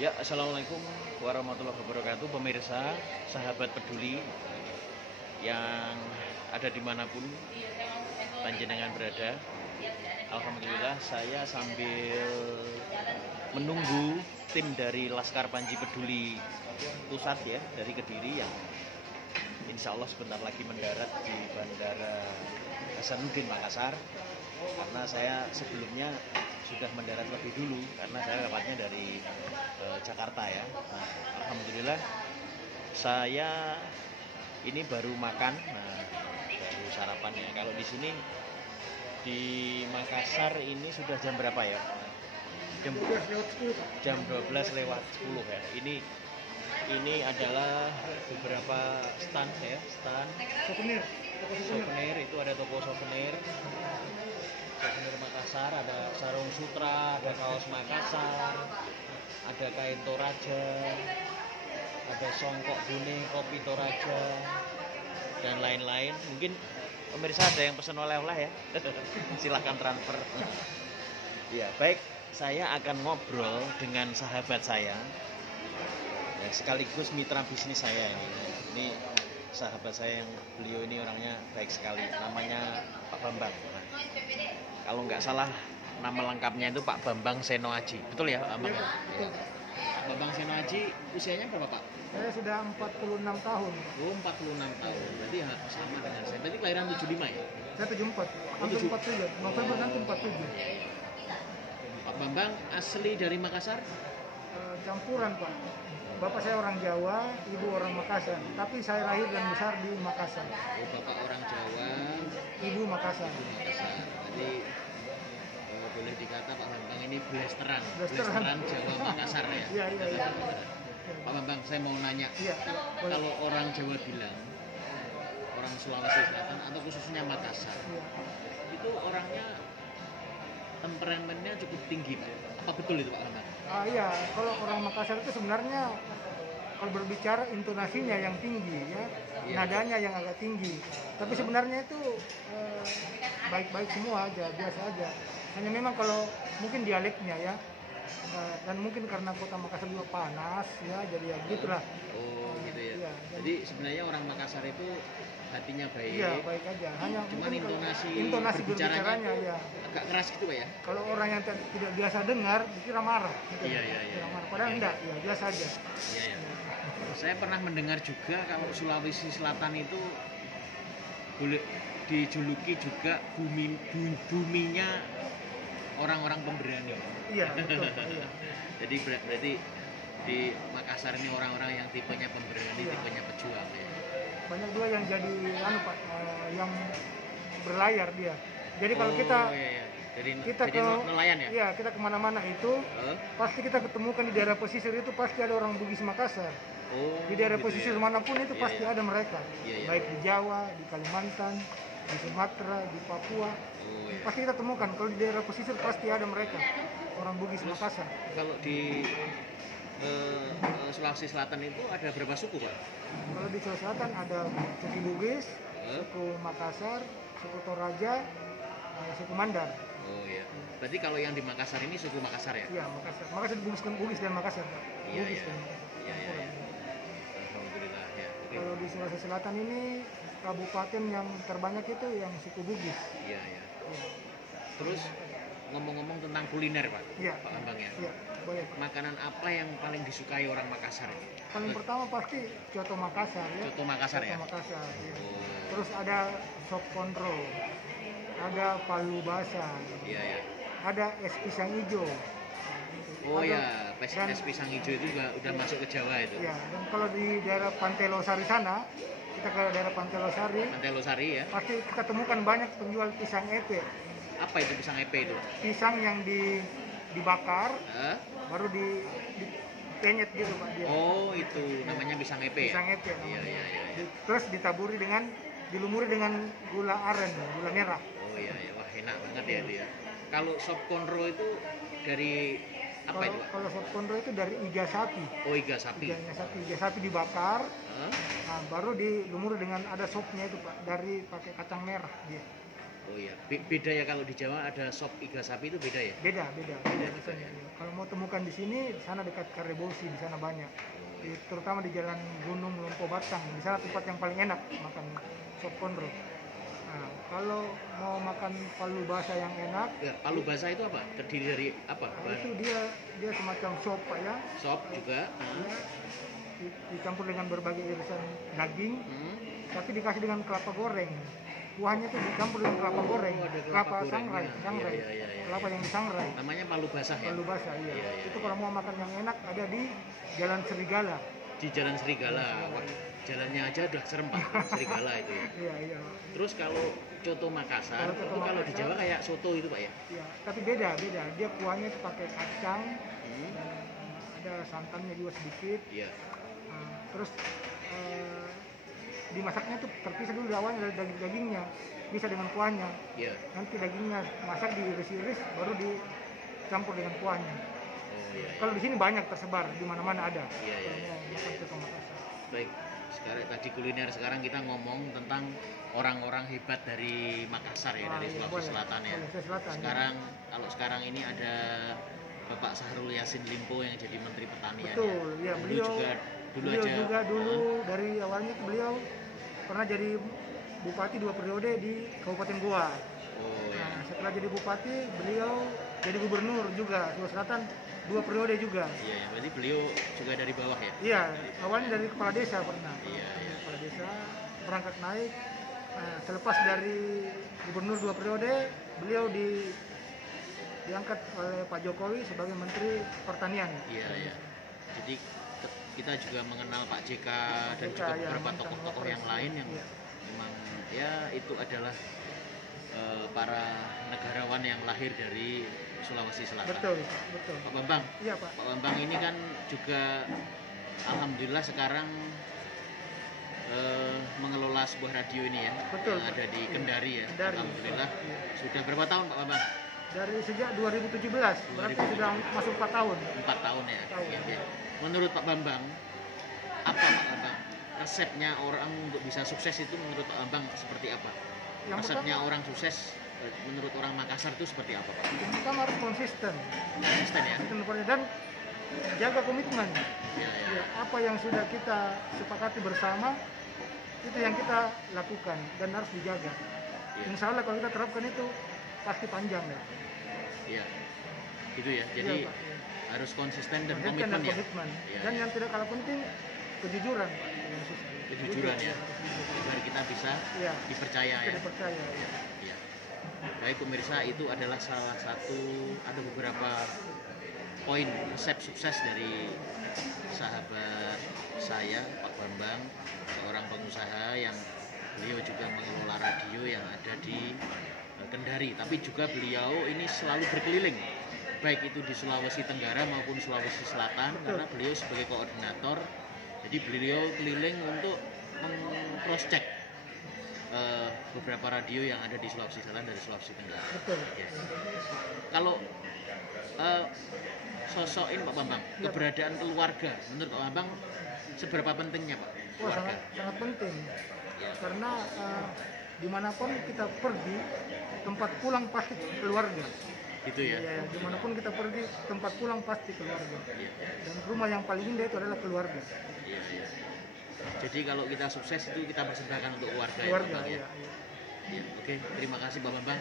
Ya, assalamualaikum warahmatullahi wabarakatuh, pemirsa, sahabat peduli yang ada dimanapun panjenengan berada. Alhamdulillah, saya sambil menunggu tim dari Laskar Panji Peduli Pusat ya, dari Kediri yang insya Allah sebentar lagi mendarat di Bandara Hasanuddin Makassar. Karena saya sebelumnya sudah mendarat lebih dulu karena saya lewatnya dari Jakarta ya. Nah, alhamdulillah saya ini baru makan, baru sarapan ya. Kalau di sini di Makassar ini sudah jam berapa ya? Jam 12 lewat 10 ya. Ini adalah beberapa stand ya, stand souvenir itu ada toko souvenir Makassar, ada sarung sutra, ada kaos Makassar, ada kain Toraja, ada songkok kuning, kopi Toraja, dan lain-lain. Mungkin pemirsa ada yang pesan oleh-oleh ya, silahkan transfer. Ya baik, saya akan ngobrol dengan sahabat saya, ya, sekaligus mitra bisnis saya ini. Ini sahabat saya yang beliau ini orangnya baik sekali, namanya Pak Bambang. Nah, kalau nggak salah nama lengkapnya itu Pak Bambang Seno Aji, betul ya Pak Bambang? Ya, betul. Pak Bambang Seno Aji usianya berapa Pak? Saya sudah 46 tahun. Oh 46 tahun, berarti ya sama dengan saya. Berarti kelahiran 75 ya? Saya 74, hampir 47. November nanti 47. Pak Bambang asli dari Makassar? Campuran Pak. Bapak saya orang Jawa, ibu orang Makassar. Tapi saya lahir dan besar di Makassar. Oh bapak orang Jawa, Ibu Makassar. Makassar. Berarti boleh dikata Pak Bambang ini blasteran Blasteran. Jawa Makassar ya? Iya. Pak Bambang, saya mau nanya, Iya. kalau orang Jawa bilang, orang Sulawesi Selatan atau khususnya Makassar, Iya. itu orangnya temperamennya cukup tinggi Pak. Apa betul itu Pak Bambang? Iya, kalau orang Makassar itu sebenarnya kalau berbicara intonasinya yang tinggi ya, Iya. nadanya yang agak tinggi. Tapi sebenarnya itu baik-baik semua aja, biasa aja. Hanya memang kalau mungkin dialeknya ya, dan mungkin karena kota Makassar juga panas ya, jadi ya gitulah. Oh gitu ya. Iya, Jadi sebenarnya orang Makassar itu hatinya baik. Iya, baik aja. Hanya Cuman mungkin intonasi berbicaranya ya. agak keras gitu Pak ya? Kalau orang yang tidak biasa dengar, dikira marah. Gitu. Iya. Dikira marah. Padahal enggak, ya biasa aja. Iya. Saya pernah mendengar juga kalau Sulawesi Selatan itu boleh dijuluki juga buminya orang-orang pemberani. Iya, betul. Iya. Jadi berarti di Makassar ini orang-orang yang tipenya pemberani, Iya. tipenya pejuang ya. Banyak juga yang jadi Pak, yang berlayar dia. Jadi kalau kita iya. Jadi ke nelayan ya? Iya, kita kemana-mana itu pasti kita ketemukan di daerah pesisir itu pasti ada orang Bugis Makassar. Oh, Di daerah gitu pesisir ya. manapun itu Iya, pasti iya. ada mereka. Iya. Baik di Jawa, di Kalimantan, di Sumatera, di Papua. Oh, iya. Pasti kita temukan kalau di daerah pesisir pasti ada mereka orang Bugis Makassar. Kalau di Sulawesi Selatan itu ada berapa suku Pak? Kalau di Sulawesi Selatan ada suku Bugis, suku Makassar, suku Toraja, suku Mandar. Oh iya. Berarti kalau yang di Makassar ini suku Makassar ya? Iya, Makassar. Makassar Bugis dan Makassar. Pak. Iya, Bugis iya. dan Makassar. Iya. Campuran. Alhamdulillah ya. Oke. Kalau di Sulawesi Selatan ini kabupaten yang terbanyak itu yang suku Bugis. Iya. Iya. Terus ngomong-ngomong tentang kuliner Pak, Iya. Pak Bambang ya. Iya, boleh. Pak. Makanan apa yang paling disukai orang Makassar? Paling pertama pasti coto Makassar ya. Coto Makassar ya. Coto Makassar. Iya. Oh. Terus ada sop konro, ada palu basah, Iya. ada es pisang hijau. Oh Ada- ya, dan- es pisang hijau itu juga udah masuk ke Jawa itu. Ya, dan kalau di daerah Pantai Losari sana, kita ke daerah Pantai Losari, Pantai Losari ya. pasti kita temukan banyak penjual pisang epe. Apa itu pisang epe itu? Pisang yang dibakar, Hah? baru dipenyet gitu Pak dia. Oh itu namanya pisang epe Pisang ya? epe namanya. Iya. Terus dilumuri dengan gula aren, gula merah. Oh iya, wah enak banget ya itu ya. Kalau sop konro itu dari apa itu Pak? Kalau sop konro itu dari iga sapi. Oh iga sapi. Iga sapi dibakar, Hah? nah, baru dilumuri dengan ada sopnya itu Pak, dari pakai kacang merah dia. Oh iya, beda ya kalau di Jawa ada sop iga sapi itu beda ya? Beda Beda rasanya. ya? Kalau mau temukan di sini, di sana dekat Karebosi, di sana banyak. Terutama di Jalan Gunung Lompo Batang, di sana tempat yang paling enak makan sop kondro. Nah, kalau mau makan palu basah yang enak, Ya, palu basah itu apa? Terdiri dari apa? itu dia semacam sop Pak ya. Sop juga. Dia dicampur dengan berbagai irisan daging, tapi dikasih dengan kelapa goreng. Kuahnya tuh dicampur dengan kelapa goreng, Oh, ada kelapa gorengnya. sangrai, Iya. kelapa yang disangrai. Namanya palu basah ya? Palu basah, iya. Iya. Itu kalau mau makan yang enak ada di Jalan Serigala. Di Jalan Serigala. Wah, jalannya aja udah serem Pak, Serigala itu ya. Iya. Terus kalau coto Makassar, Kalau coto itu kalau di Makassar, Jawa kayak soto itu Pak ya? Iya, tapi beda. Dia kuahnya itu pakai kacang, Hmm. dan ada santannya juga sedikit. Iya. Terus dimasaknya tuh terpisah dulu awalnya dari dagingnya, bisa dengan kuahnya. Iya. Nanti dagingnya masak diiris-iris, baru dicampur dengan kuahnya. Oh iya. Kalau di sini banyak tersebar, di mana-mana ada. Iya. Kalau mau makan soto Makassar. Baik, sekarang tadi kuliner, sekarang kita ngomong tentang orang-orang hebat dari Makassar ya, dari Sulawesi boleh. Selatan ya. Sulawesi Selatan, Sekarang kalau sekarang ini ada Bapak Syahrul Yassin Limpo yang jadi Menteri Pertanian. Betul, ya Dulu beliau aja. juga dari awalnya beliau pernah jadi bupati 2 periode di Kabupaten Goa. Oh ya. Nah, setelah jadi bupati, beliau jadi gubernur juga Sulawesi Selatan 2 periode juga. Iya, ya, berarti beliau juga dari bawah ya? Iya, awalnya dari kepala desa pernah. Iya. Kepala desa berangkat naik. Nah, selepas dari gubernur 2 periode, beliau diangkat oleh Pak Jokowi sebagai Menteri Pertanian. Iya. Jadi kita juga mengenal Pak JK dan JK, juga ya, beberapa mantan tokoh-tokoh Wapres. yang lain yang Iya. memang ya itu adalah para negarawan yang lahir dari Sulawesi Selatan. Betul. Pak Bambang. Iya, Pak. Pak Bambang ini kan juga alhamdulillah sekarang mengelola sebuah radio ini ya, Betul, yang ada di Pak. Kendari ya. Kendari. Alhamdulillah. Iya. Sudah berapa tahun Pak Bambang? Dari sejak 2017, berarti 2017. sudah masuk 4 tahun. 4 tahun ya. Tahun. Iya. Menurut Pak Bambang, apa Pak Bambang resepnya orang untuk bisa sukses itu menurut Pak Bambang seperti apa? Yang Resepnya orang sukses menurut orang Makassar itu seperti apa Pak? Yang pertama harus konsisten, Konsisten ya? dan jaga komitmen. Iya. Ya, apa yang sudah kita sepakati bersama itu yang kita lakukan dan harus dijaga. Iya. Insya Allah kalau kita terapkan itu pasti panjang ya. Iya. Gitu ya. Jadi Iya, Pak. harus konsisten dan Konsisten komitmen ya. komitmen. Iya, Dan iya. yang tidak kalah penting kejujuran, Pak. Kejujuran ya. Agar kita bisa Iya. dipercaya ya. Kita dipercaya. Ya. Iya. Baik pemirsa, itu adalah salah satu, ada beberapa poin resep sukses dari sahabat saya Pak Bambang, seorang pengusaha yang beliau juga mengelola radio yang ada di Kendari, tapi juga beliau ini selalu berkeliling baik itu di Sulawesi Tenggara maupun Sulawesi Selatan. Betul. Karena beliau sebagai koordinator, jadi beliau keliling untuk cross check beberapa radio yang ada di Sulawesi Selatan dari Sulawesi Tenggara. Betul. Yes. Kalau sosokin Pak Bambang, Ya, keberadaan keluarga menurut Pak Bambang seberapa pentingnya Pak Wah, keluarga? sangat penting. Ya. Karena dimanapun kita pergi, tempat pulang pasti keluarga. Gitu ya. Ya, dimanapun kita pergi, tempat pulang pasti keluarga. Iya. Dan rumah yang paling indah itu adalah keluarga. Iya. Jadi kalau kita sukses itu kita persembahkan untuk keluarga, Keluarga, ya Pak Bambang, ya. iya. Iya. Oke, terima kasih Pak Bambang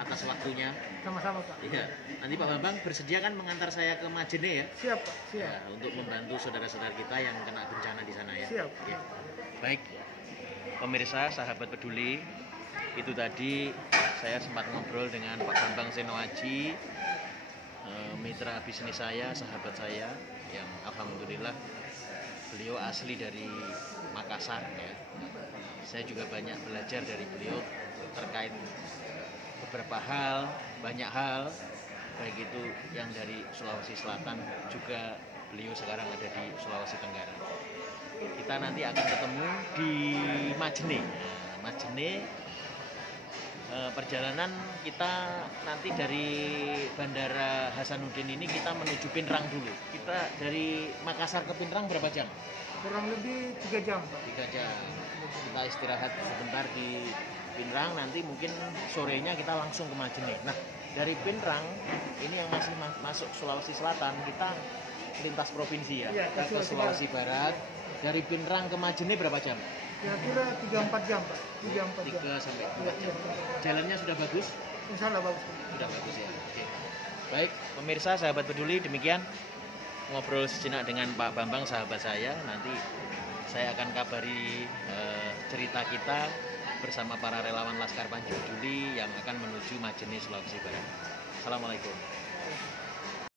atas waktunya. Sama-sama, Pak. Iya. Nanti Pak Bambang bersedia kan mengantar saya ke Majene ya? Siap, Pak. Siap. Ya, untuk membantu saudara-saudara kita yang kena bencana di sana ya. Siap. Oke. Baik, pemirsa, sahabat peduli, itu tadi saya sempat ngobrol dengan Pak Bambang Senoaji, mitra bisnis saya, sahabat saya, yang alhamdulillah beliau asli dari Makassar ya. Saya juga banyak belajar dari beliau terkait beberapa hal, banyak hal, baik itu yang dari Sulawesi Selatan, juga beliau sekarang ada di Sulawesi Tenggara. Kita nanti akan ketemu di Majene. Nah, Majene, perjalanan kita nanti dari Bandara Hasanuddin ini kita menuju Pinrang dulu. Kita dari Makassar ke Pinrang berapa jam? Kurang lebih 3 jam, Pak. 3 jam. Kita istirahat sebentar di Pinrang, nanti mungkin sorenya kita langsung ke Majene. Nah, dari Pinrang ini yang masih masuk Sulawesi Selatan, kita lintas provinsi ya, Iya, kita ke Sulawesi Barat. Dari Pinrang ke Majene berapa jam? Kira-kira 3-4 jam, Pak. 3-4 jam. 3 sampai 4 Iya, jam. iya. Jalannya sudah bagus? Insya Allah bagus. Sudah bagus ya. Oke. Baik, pemirsa sahabat peduli, demikian ngobrol sejenak dengan Pak Bambang sahabat saya. Nanti saya akan kabari cerita kita bersama para relawan Laskar Panji Peduli yang akan menuju Majene, Sulawesi Barat. Assalamualaikum.